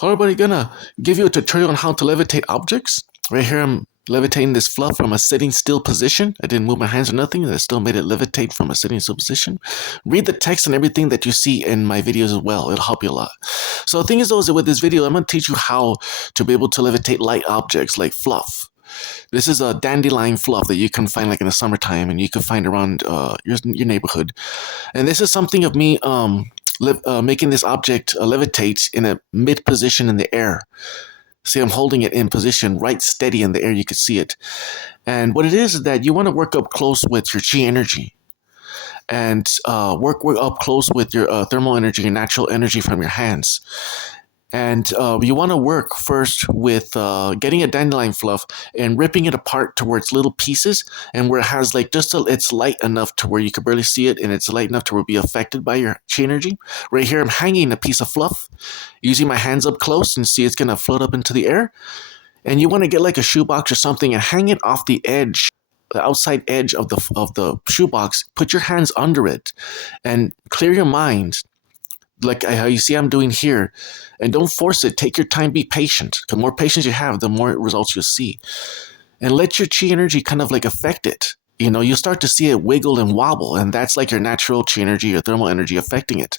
How about gonna give you a tutorial on how to levitate objects? Right here, I'm levitating this fluff from a sitting still position. I didn't move my hands or nothing, and I still made it levitate from a sitting still position. Read the text and everything that you see in my videos as well. It'll help you a lot. So the thing is, though, is that with this video, I'm going to teach you how to be able to levitate light objects like fluff. This is a dandelion fluff that you can find like in the summertime, and you can find around your neighborhood. And this is something of me making this object levitate in a mid position in the air. See, I'm holding it in position right steady in the air. You can see it. And what it is that you want to work up close with your chi energy and work up close with your thermal energy and natural energy from your hands. And you want to work first with getting a dandelion fluff and ripping it apart towards little pieces, and where it has like it's light enough to where you can barely see it, and it's light enough to where it will be affected by your chi energy. Right here, I'm hanging a piece of fluff, using my hands up close, and see it's going to float up into the air. And you want to get like a shoebox or something and hang it off the edge, the outside edge of the shoebox. Put your hands under it and clear your mind, like how you see I'm doing here, and don't force it. Take your time, be patient. The more patience you have, the more results you'll see. And let your chi energy kind of like affect it. You know, you start to see it wiggle and wobble, and that's like your natural chi energy, your thermal energy affecting it.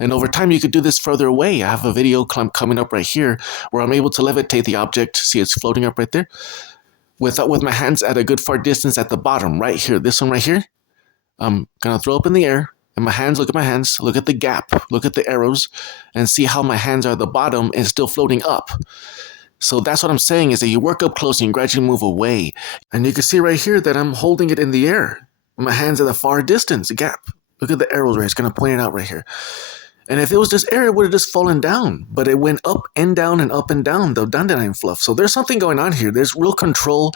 And over time, you could do this further away. I have a video coming up right here where I'm able to levitate the object. See, it's floating up right there. With my hands at a good far distance at the bottom, right here. This one right here. I'm going to throw up in the air. And my hands, look at my hands, look at the gap, look at the arrows, and see how my hands are at the bottom and still floating up. So that's what I'm saying, is that you work up close and you gradually move away. And you can see right here that I'm holding it in the air. My hands at a far distance, the gap. Look at the arrows right here. It's going to point it out right here. And if it was just air, it would have just fallen down. But it went up and down, the dandelion fluff. So there's something going on here. There's real control,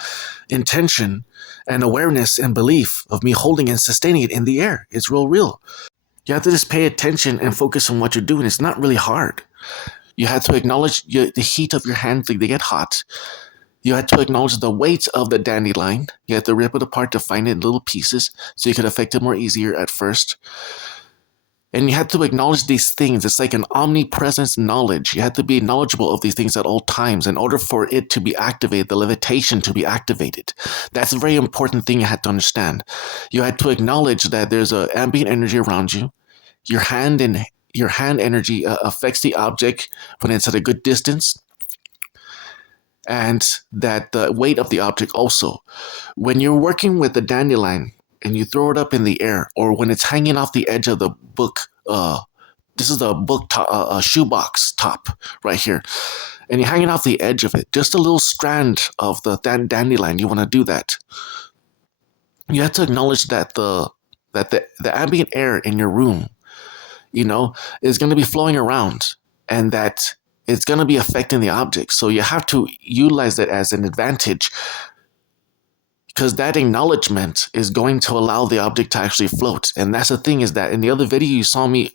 intention, and awareness and belief of me holding and sustaining it in the air. It's real. You have to just pay attention and focus on what you're doing. It's not really hard. You have to acknowledge the heat of your hands, like they get hot. You have to acknowledge the weight of the dandelion. You have to rip it apart to find it in little pieces so you can affect it more easier at first. And you have to acknowledge these things. It's like an omnipresence knowledge. You have to be knowledgeable of these things at all times in order for it to be activated, the levitation to be activated. That's a very important thing you have to understand. You have to acknowledge that there's an ambient energy around you. Your hand energy affects the object when it's at a good distance. And that the weight of the object also. When you're working with the dandelion, and you throw it up in the air, or when it's hanging off the edge of the book, this is the book shoebox top right here, and you're hanging off the edge of it, just a little strand of the dandelion, you want to do that. You have to acknowledge that the ambient air in your room, you know, is going to be flowing around, and that it's going to be affecting the object. So you have to utilize that as an advantage, because that acknowledgement is going to allow the object to actually float. And that's the thing, is that in the other video you saw me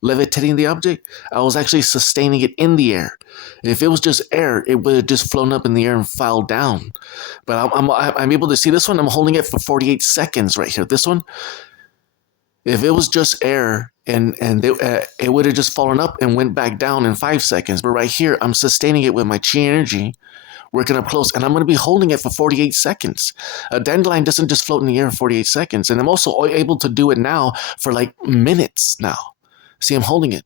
levitating the object, I was actually sustaining it in the air. If it was just air, it would have just flown up in the air and fell down. But I'm able to see this one. I'm holding it for 48 seconds right here. This one, if it was just air, and it would have just fallen up and went back down in 5 seconds. But right here, I'm sustaining it with my chi energy, working up close, and I'm going to be holding it for 48 seconds. A dandelion doesn't just float in the air for 48 seconds, and I'm also able to do it now for like minutes now. See, I'm holding it.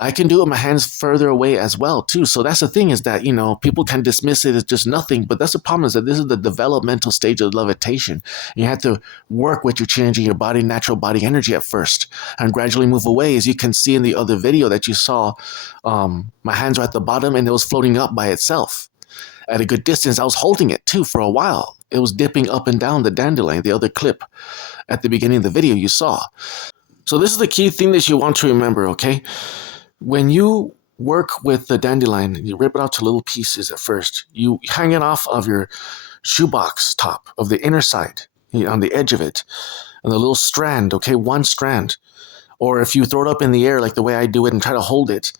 I can do it with my hands further away as well, too. So that's the thing, is that, you know, people can dismiss it as just nothing, but that's the problem, is that this is the developmental stage of levitation. You have to work with your chi energy, your body, natural body energy at first, and gradually move away. As you can see in the other video that you saw, my hands are at the bottom, and it was floating up by itself. At a good distance, I was holding it too for a while. It was dipping up and down the dandelion, the other clip at the beginning of the video you saw. So this is the key thing that you want to remember, okay? When you work with the dandelion, you rip it out to little pieces at first. You hang it off of your shoebox top of the inner side, on the edge of it, and the little strand, okay, one strand. Or if you throw it up in the air like the way I do it and try to hold it,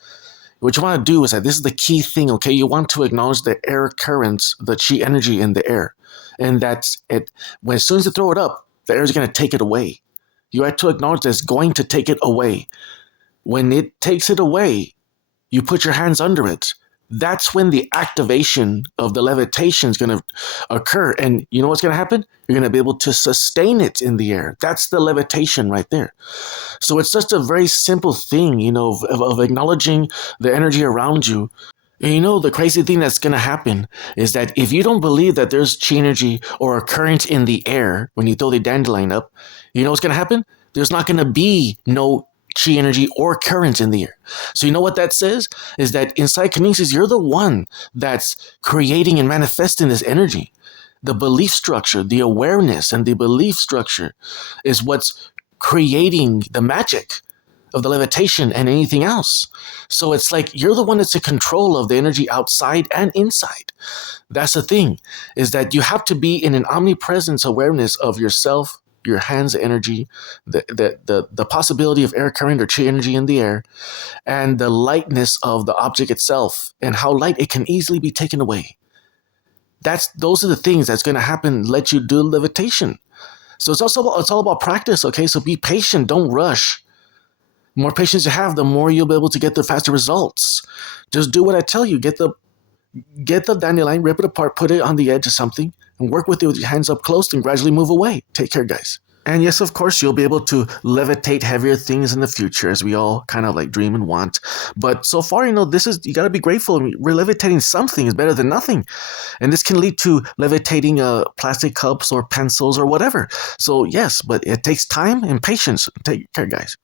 what you want to do is that this is the key thing, okay? You want to acknowledge the air currents, the chi energy in the air. And that's it. When as soon as you throw it up, the air is going to take it away. You have to acknowledge that it's going to take it away. When it takes it away, you put your hands under it. That's when the activation of the levitation is going to occur. And you know what's going to happen? You're going to be able to sustain it in the air. That's the levitation right there. So it's just a very simple thing, of acknowledging the energy around you. And the crazy thing that's going to happen is that if you don't believe that there's chi energy or a current in the air when you throw the dandelion up, you know what's going to happen? There's not going to be no chi energy or current in the air. So you know what that says? Is that in psychokinesis, you're the one that's creating and manifesting this energy. The belief structure, the awareness and the belief structure is what's creating the magic of the levitation and anything else. So it's like you're the one that's in control of the energy outside and inside. That's the thing, is that you have to be in an omnipresence awareness of yourself, your hands energy, the possibility of air current or chi energy in the air, and the lightness of the object itself and how light it can easily be taken away. Those are the things that's going to happen, let you do levitation. So it's all about practice, okay? So be patient, don't rush. The more patience you have, the more you'll be able to get the faster results. Just do what I tell you. Get the dandelion, rip it apart, put it on the edge of something, and work with it with your hands up close and gradually move away. Take care, guys. And yes, of course, you'll be able to levitate heavier things in the future, as we all kind of like dream and want. But so far, you got to be grateful. We're levitating something is better than nothing. And this can lead to levitating plastic cups or pencils or whatever. So yes, but it takes time and patience. Take care, guys.